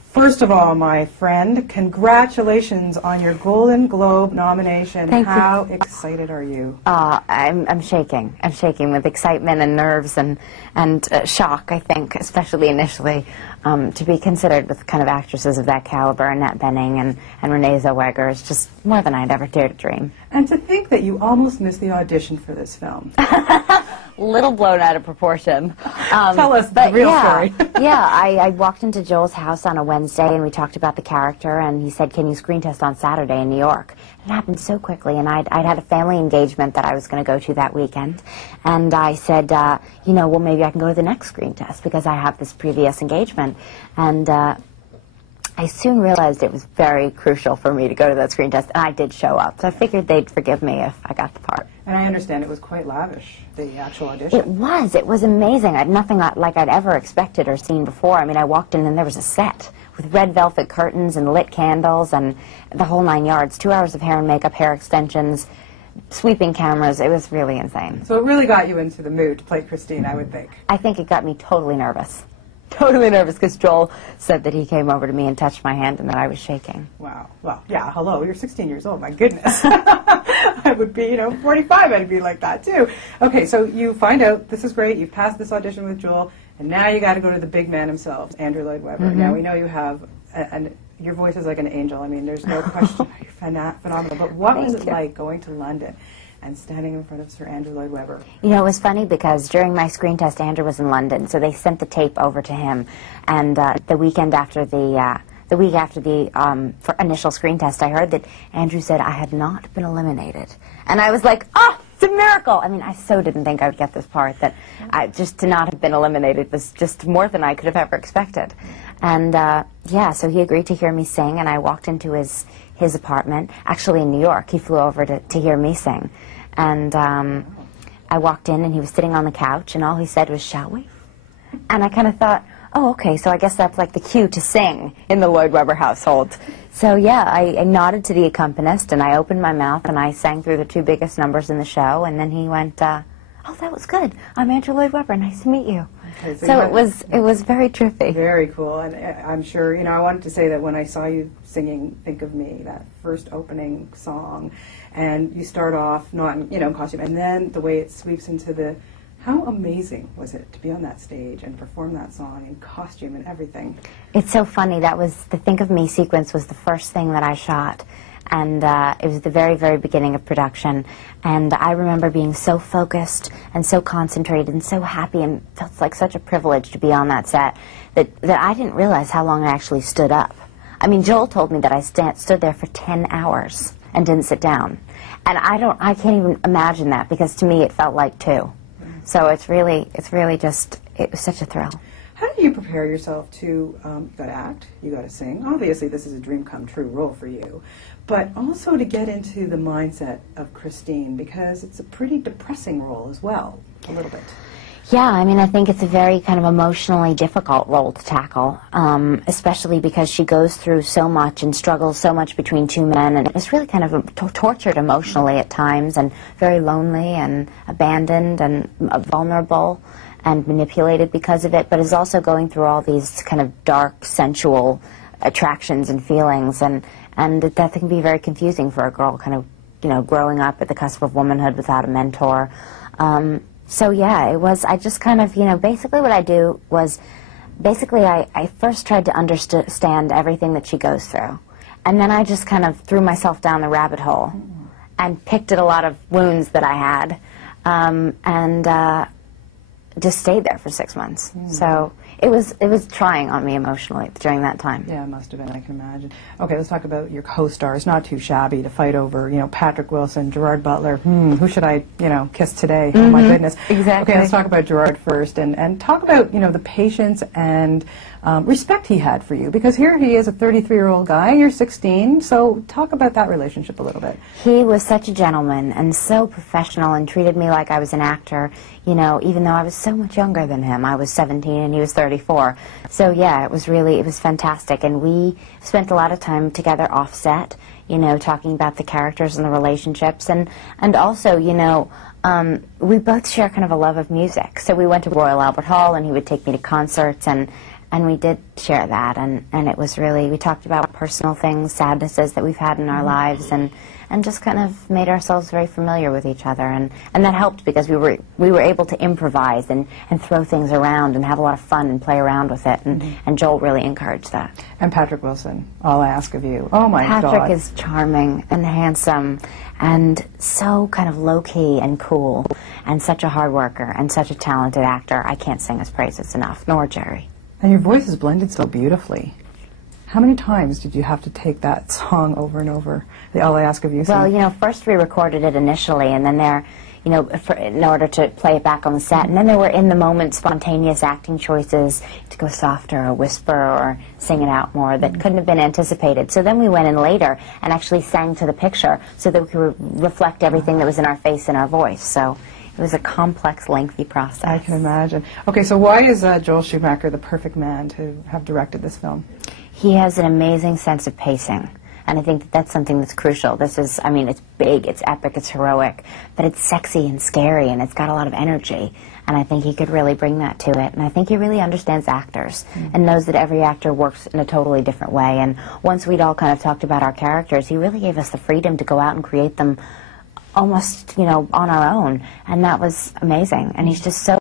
First of all, my friend, congratulations on your Golden Globe nomination. Thank you. How excited are you? I'm shaking. I'm shaking with excitement and nerves and shock, I think, especially initially, to be considered with kind of actresses of that caliber, Annette Bening and Renee Zellweger, is just more than I'd ever dared to dream. And to think that you almost missed the audition for this film. Little blown out of proportion. Tell us the real story. I walked into Joel's house on a Wednesday and we talked about the character, and he said, can you screen test on Saturday in New York? It happened so quickly, and I'd had a family engagement that I was going to go to that weekend, and I said, you know, well, maybe I can go to the next screen test because I have this previous engagement. And I soon realized it was very crucial for me to go to that screen test, and I did show up. So I figured they'd forgive me if I got the part. And I understand it was quite lavish, the actual audition. It was amazing. Nothing like I'd ever expected or seen before. I mean, I walked in and there was a set with red velvet curtains and lit candles and the whole 9 yards. 2 hours of hair and makeup, hair extensions, sweeping cameras. It was really insane. So it really got you into the mood to play Christine, I would think. I think it got me totally nervous. Totally nervous, because Joel said that he came over to me and touched my hand and that I was shaking. Wow. Well, yeah, hello, you're 16 years old, my goodness. I would be, 45, I'd be like that too. Okay, so you find out this is great, you've passed this audition with Joel, and now you got to go to the big man himself, Andrew Lloyd Webber. Mm-hmm. Now we know you have, and your voice is like an angel. I mean, there's no question, you're phenomenal. But what was it like going to London and standing in front of Sir Andrew Lloyd Webber? You know, it was funny because during my screen test, Andrew was in London, so they sent the tape over to him. And the weekend after the week after the for initial screen test, I heard that Andrew said I had not been eliminated. And I was like, oh, it's a miracle! I mean, I so didn't think I would get this part that just to not have been eliminated was just more than I could have ever expected. And yeah, so he agreed to hear me sing, and I walked into his apartment, actually in New York. He flew over to hear me sing. And I walked in, and he was sitting on the couch, and all he said was, shall we? And I kind of thought, oh, okay, so I guess that's like the cue to sing in the Lloyd Webber household. So yeah, I nodded to the accompanist, and I opened my mouth, and I sang through the two biggest numbers in the show, and then he went, oh, that was good. I'm Andrew Lloyd Webber. Nice to meet you. Okay, so it was very trippy. Very cool, and I'm sure, I wanted to say that when I saw you singing Think of Me, that first opening song, and you start off not in costume, and then the way it sweeps into the, how amazing was it to be on that stage and perform that song in costume and everything? It's so funny. That was, the Think of Me sequence was the first thing that I shot. And it was the very, very beginning of production. And I remember being so focused and so concentrated and so happy, and felt like such a privilege to be on that set that I didn't realize how long I actually stood up. I mean, Joel told me that I stood there for 10 hours and didn't sit down. And I can't even imagine that, because to me it felt like 2. So it was such a thrill. How do you prepare yourself to, you got to act, you got to sing. Obviously this is a dream come true role for you, but also to get into the mindset of Christine, because it's a pretty depressing role as well, a little bit. Yeah, I mean, I think it's a very kind of emotionally difficult role to tackle, especially because she goes through so much and struggles so much between two men, and is really kind of tortured emotionally at times, and very lonely and abandoned and vulnerable and manipulated because of it, but is also going through all these kind of dark, sensual attractions and feelings, and that can be very confusing for a girl kind of, growing up at the cusp of womanhood without a mentor. So yeah, I just kind of, basically what I do was, I first tried to understand everything that she goes through. And then I just kind of threw myself down the rabbit hole and picked at a lot of wounds that I had, and just stayed there for 6 months. So it was trying on me emotionally during that time. Yeah, it must have been, I can imagine. Okay, let's talk about your co-stars. Not too shabby to fight over, Patrick Wilson, Gerard Butler. Who should I, kiss today? Oh my goodness. Exactly. Okay, let's talk about Gerard first, and talk about, the patience and respect he had for you, because here he is, a 33-year-old guy, you're 16, so talk about that relationship a little bit. He was such a gentleman and so professional, and treated me like I was an actor, even though I was so much younger than him. I was 17 and he was 34. So yeah, it was fantastic, and we spent a lot of time together off set, talking about the characters and the relationships, and also, we both share kind of a love of music. So we went to Royal Albert Hall, and he would take me to concerts, and And we did share that, and it was really, we talked about personal things, sadnesses that we've had in our lives, and just kind of made ourselves very familiar with each other, and that helped because we were able to improvise and throw things around and have a lot of fun and play around with it, and Joel really encouraged that. And Patrick Wilson, All I Ask of You. Oh my God. Patrick is charming and handsome and so kind of low-key and cool and such a hard worker and such a talented actor. I can't sing his praises enough, nor Jerry. And your voice is blended so beautifully. How many times did you have to take that song over and over, the All I Ask of You song? Well, you know, first we recorded it initially, and then you know, in order to play it back on the set, and then there were in-the-moment spontaneous acting choices to go softer or whisper or sing it out more that couldn't have been anticipated. So then we went in later and actually sang to the picture so that we could reflect everything that was in our face and our voice. So it was a complex, lengthy process. I can imagine. Okay, so why is Joel Schumacher the perfect man to have directed this film? He has an amazing sense of pacing. And I think that that's something that's crucial. This is, I mean, it's big, it's epic, it's heroic, but it's sexy and scary, and it's got a lot of energy. And I think he could really bring that to it. And I think he really understands actors and knows that every actor works in a totally different way. And once we'd all kind of talked about our characters, he really gave us the freedom to go out and create them almost, you know, on our own. And that was amazing. And he's just so